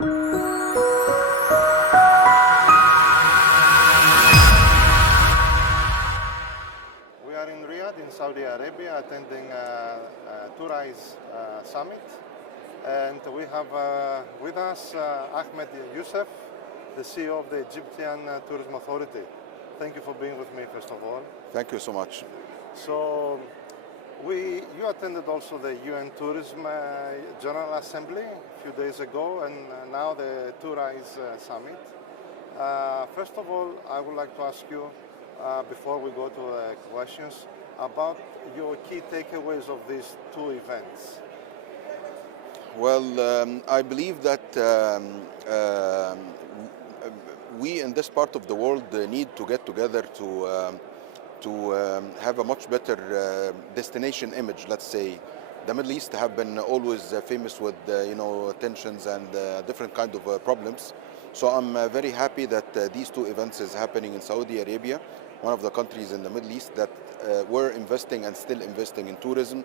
We are in Riyadh in Saudi Arabia attending TOURISE Summit, and we have with us Ahmed Youseff, the CEO of the Egyptian Tourism Authority. Thank you for being with me, first of all. Thank you so much. So, you attended also the UN Tourism General Assembly a few days ago, and now the TOURISE Summit. First of all, I would like to ask you, before we go to the questions, about your key takeaways of these two events. Well, I believe that we in this part of the world need to get together to have a much better destination image, let's say. The Middle East have been always famous with tensions and different kind of problems. So I'm very happy that these two events is happening in Saudi Arabia, one of the countries in the Middle East that were investing and still investing in tourism.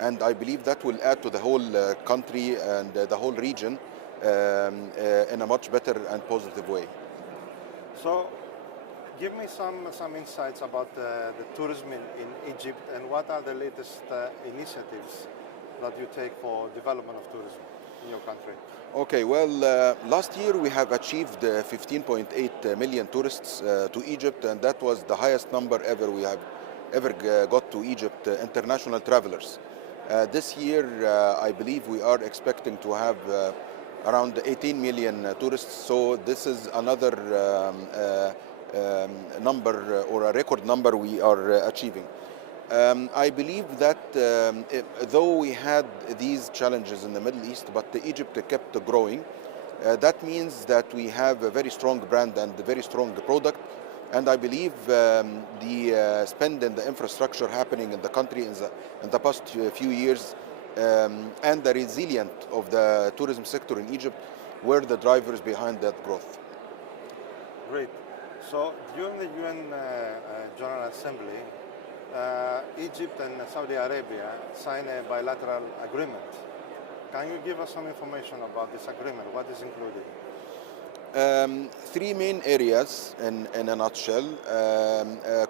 And I believe that will add to the whole country and the whole region in a much better and positive way. So, give me some insights about the tourism in Egypt, and what are the latest initiatives that you take for development of tourism in your country? Okay, well, last year we have achieved 15.8 million tourists to Egypt, and that was the highest number ever we have ever got to Egypt, international travelers. This year, I believe we are expecting to have around 18 million tourists, so this is another number or a record number we are achieving. I believe that though we had these challenges in the Middle East, but Egypt kept growing. That means that we have a very strong brand and a very strong product, and I believe the spend in the infrastructure happening in the country in the past few years and the resilience of the tourism sector in Egypt were the drivers behind that growth. Great. So during the UN General Assembly, Egypt and Saudi Arabia signed a bilateral agreement. Can you give us some information about this agreement? What is included? Three main areas in a nutshell.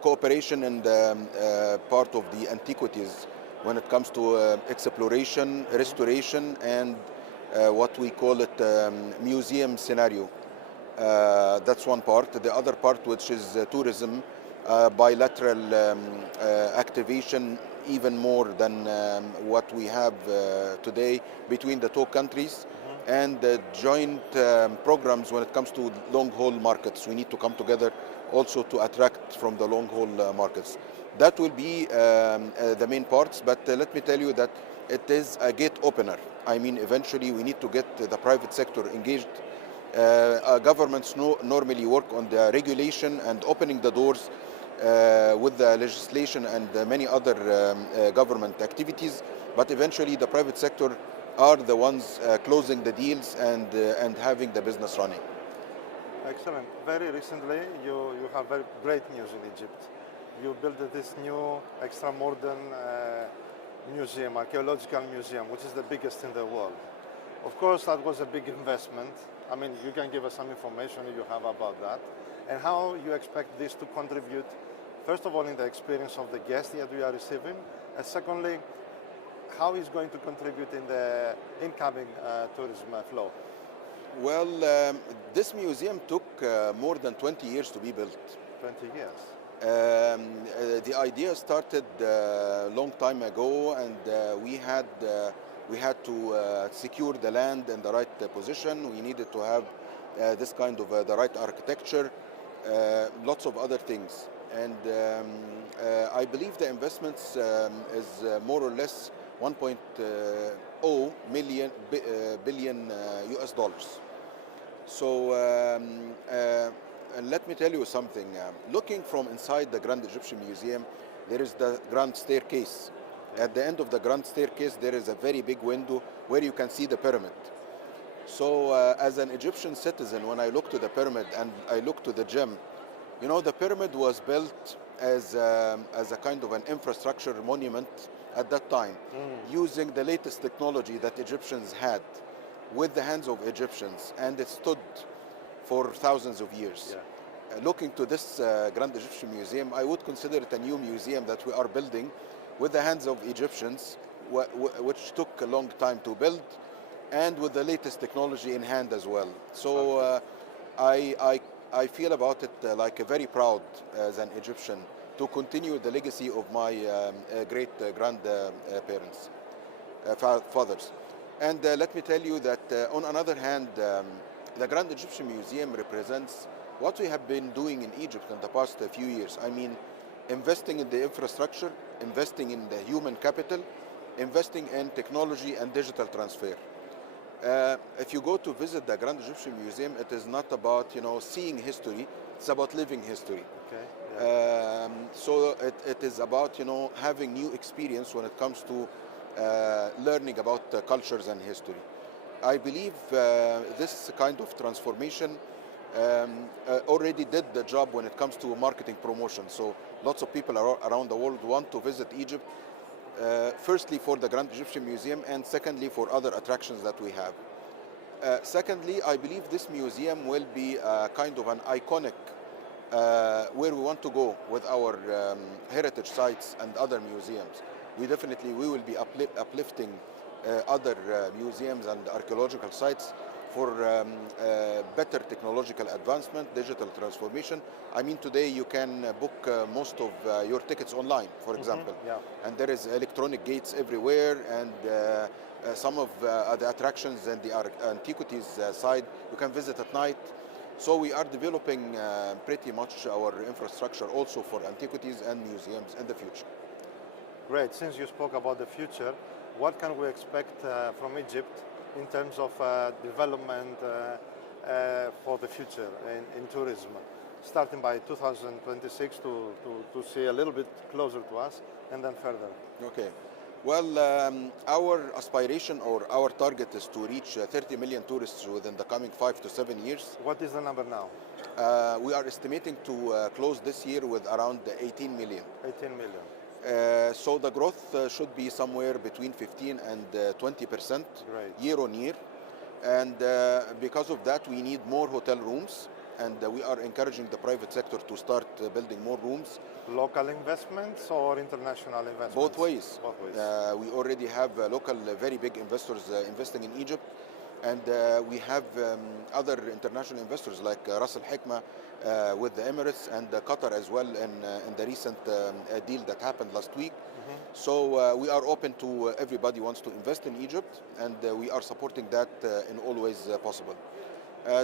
Cooperation in the part of the antiquities when it comes to exploration, restoration, and what we call it museum scenario. That's one part. The other part, which is tourism, bilateral activation, even more than what we have today between the two countries, and joint programs when it comes to long-haul markets. We need to come together also to attract from the long-haul markets. That will be the main parts, but let me tell you that it is a gate opener. I mean, eventually we need to get the private sector engaged. Governments normally work on the regulation and opening the doors with the legislation and many other government activities, but eventually the private sector are the ones closing the deals and having the business running. Excellent. Very recently, you have very great news in Egypt. You built this new extra modern museum, archaeological museum, which is the biggest in the world. Of course, that was a big investment. I mean, you can give us some information if you have about that, and how you expect this to contribute, first of all, in the experience of the guests that we are receiving, and secondly, how it's going to contribute in the incoming tourism flow. Well, this museum took more than 20 years to be built. 20 years. The idea started a long time ago, and we had to secure the land in the right position. We needed to have this kind of the right architecture, lots of other things. And I believe the investments is more or less 1.0 billion US dollars. So and let me tell you something. Looking from inside the Grand Egyptian Museum, there is the Grand Staircase. At the end of the Grand Staircase, there is a very big window where you can see the pyramid. So as an Egyptian citizen, when I look to the pyramid and I look to the gem, you know, the pyramid was built as a kind of an infrastructure monument at that time, using the latest technology that Egyptians had. with the hands of Egyptians, and it stood for thousands of years. Yeah. Looking to this Grand Egyptian Museum, I would consider it a new museum that we are building with the hands of Egyptians, which took a long time to build, and with the latest technology in hand as well. So I feel about it like very proud as an Egyptian to continue the legacy of my great grandparents, fathers. And let me tell you that on another hand, the Grand Egyptian Museum represents what we have been doing in Egypt in the past few years. I mean, investing in the infrastructure, investing in the human capital, investing in technology and digital transfer. If you go to visit the Grand Egyptian Museum, it is not about seeing history; it's about living history. Okay. Yeah. So it is about having new experience when it comes to learning about cultures and history. I believe this kind of transformation already did the job when it comes to marketing promotion. So lots of people around the world want to visit Egypt, firstly for the Grand Egyptian Museum, and secondly for other attractions that we have. Secondly, I believe this museum will be kind of an iconic where we want to go with our heritage sites and other museums. We will be uplifting other museums and archaeological sites for better technological advancement, digital transformation. I mean, today you can book most of your tickets online, for example. Yeah. And there is electronic gates everywhere, and some of the attractions and the antiquities side you can visit at night. So we are developing pretty much our infrastructure also for antiquities and museums in the future. Great. Since you spoke about the future, what can we expect from Egypt in terms of development for the future in tourism, starting by 2026 to see a little bit closer to us and then further? Okay. Well, our aspiration or our target is to reach 30 million tourists within the coming 5 to 7 years. What is the number now? We are estimating to close this year with around 18 million. 18 million. So the growth should be somewhere between 15 and 20% year on year. And because of that, we need more hotel rooms. And we are encouraging the private sector to start building more rooms. Local investments or international investments? Both ways. Both ways. We already have local, very big investors investing in Egypt. And we have other international investors like Ras Al Hikma with the Emirates and Qatar as well in the recent deal that happened last week. So we are open to everybody wants to invest in Egypt, and we are supporting that in all ways possible.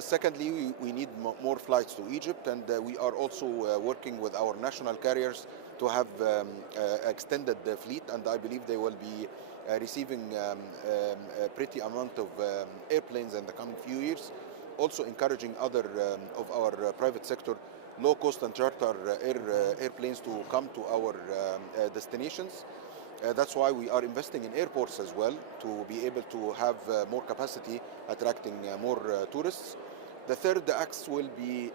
Secondly, we need more flights to Egypt, and we are also working with our national carriers to have extended the fleet, and I believe they will be receiving a pretty amount of airplanes in the coming few years. Also encouraging other of our private sector low-cost and charter airplanes to come to our destinations. That's why we are investing in airports as well, to be able to have more capacity, attracting more tourists. The third axe will be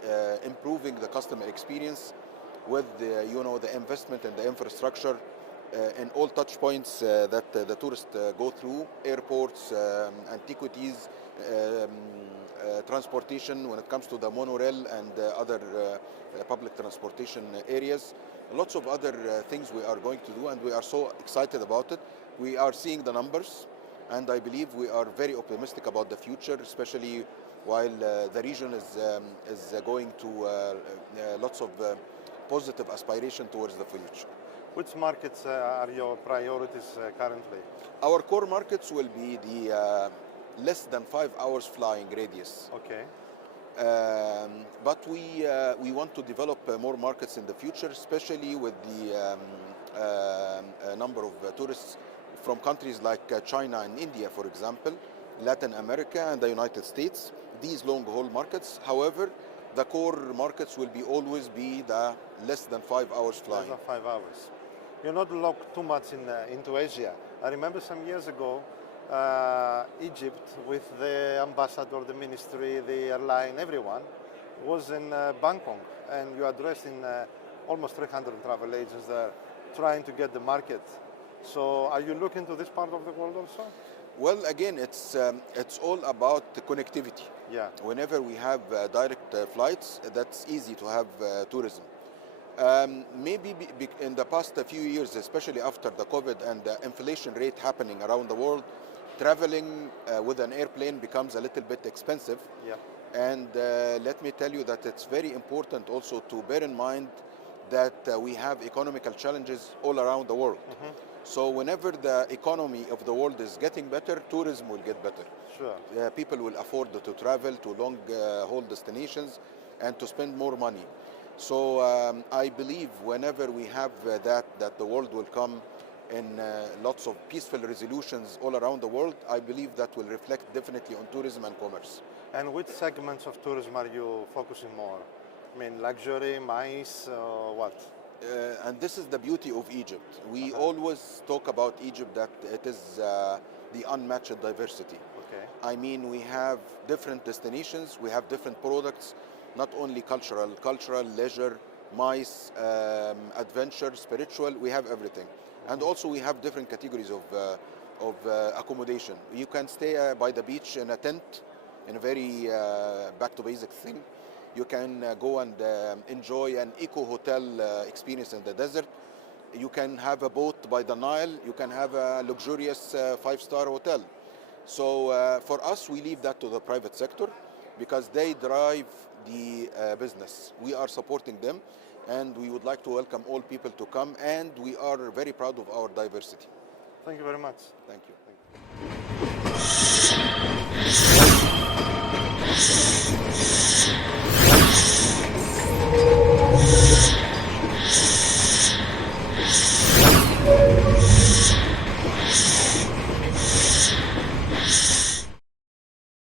improving the customer experience with the investment in the infrastructure in all touch points that the tourists go through: airports, antiquities, transportation when it comes to the monorail and other public transportation areas. Lots of other things we are going to do, and we are so excited about it. We are seeing the numbers, and I believe we are very optimistic about the future, especially while the region is going to lots of positive aspiration towards the future. Which markets are your priorities currently? Our core markets will be the less than 5 hours flying radius. Okay. But we want to develop more markets in the future, especially with the number of tourists from countries like China and India, for example, Latin America and the United States. These long-haul markets, however, the core markets will always be the less than 5 hours flying. Less than 5 hours. You're not locked too much into Asia. I remember some years ago, Egypt, with the ambassador, the ministry, the airline, everyone, was in Bangkok, and you addressed in almost 300 travel agents there, trying to get the market. So are you looking to this part of the world also? Well, again, it's all about the connectivity. Yeah. Whenever we have direct flights, that's easy to have tourism. Maybe in the past few years, especially after the COVID and the inflation rate happening around the world, traveling with an airplane becomes a little bit expensive. Yeah. And let me tell you that it's very important also to bear in mind that we have economical challenges all around the world. So whenever the economy of the world is getting better, tourism will get better. Sure. People will afford to travel to long haul destinations and to spend more money. So I believe whenever we have that the world will come in lots of peaceful resolutions all around the world, I believe that will reflect definitely on tourism and commerce. And which segments of tourism are you focusing more? I mean, luxury, MICE, what? And this is the beauty of Egypt. We always talk about Egypt that it is the unmatched diversity. Okay. I mean, we have different destinations, we have different products, not only cultural, leisure, MICE, adventure, spiritual, we have everything. And also we have different categories of accommodation. You can stay by the beach in a tent, in a very back to basic thing. You can go and enjoy an eco hotel experience in the desert. You can have a boat by the Nile. You can have a luxurious five-star hotel. So for us, we leave that to the private sector because they drive the business. We are supporting them, and we would like to welcome all people to come, and we are very proud of our diversity. Thank you very much. Thank you. Thank you.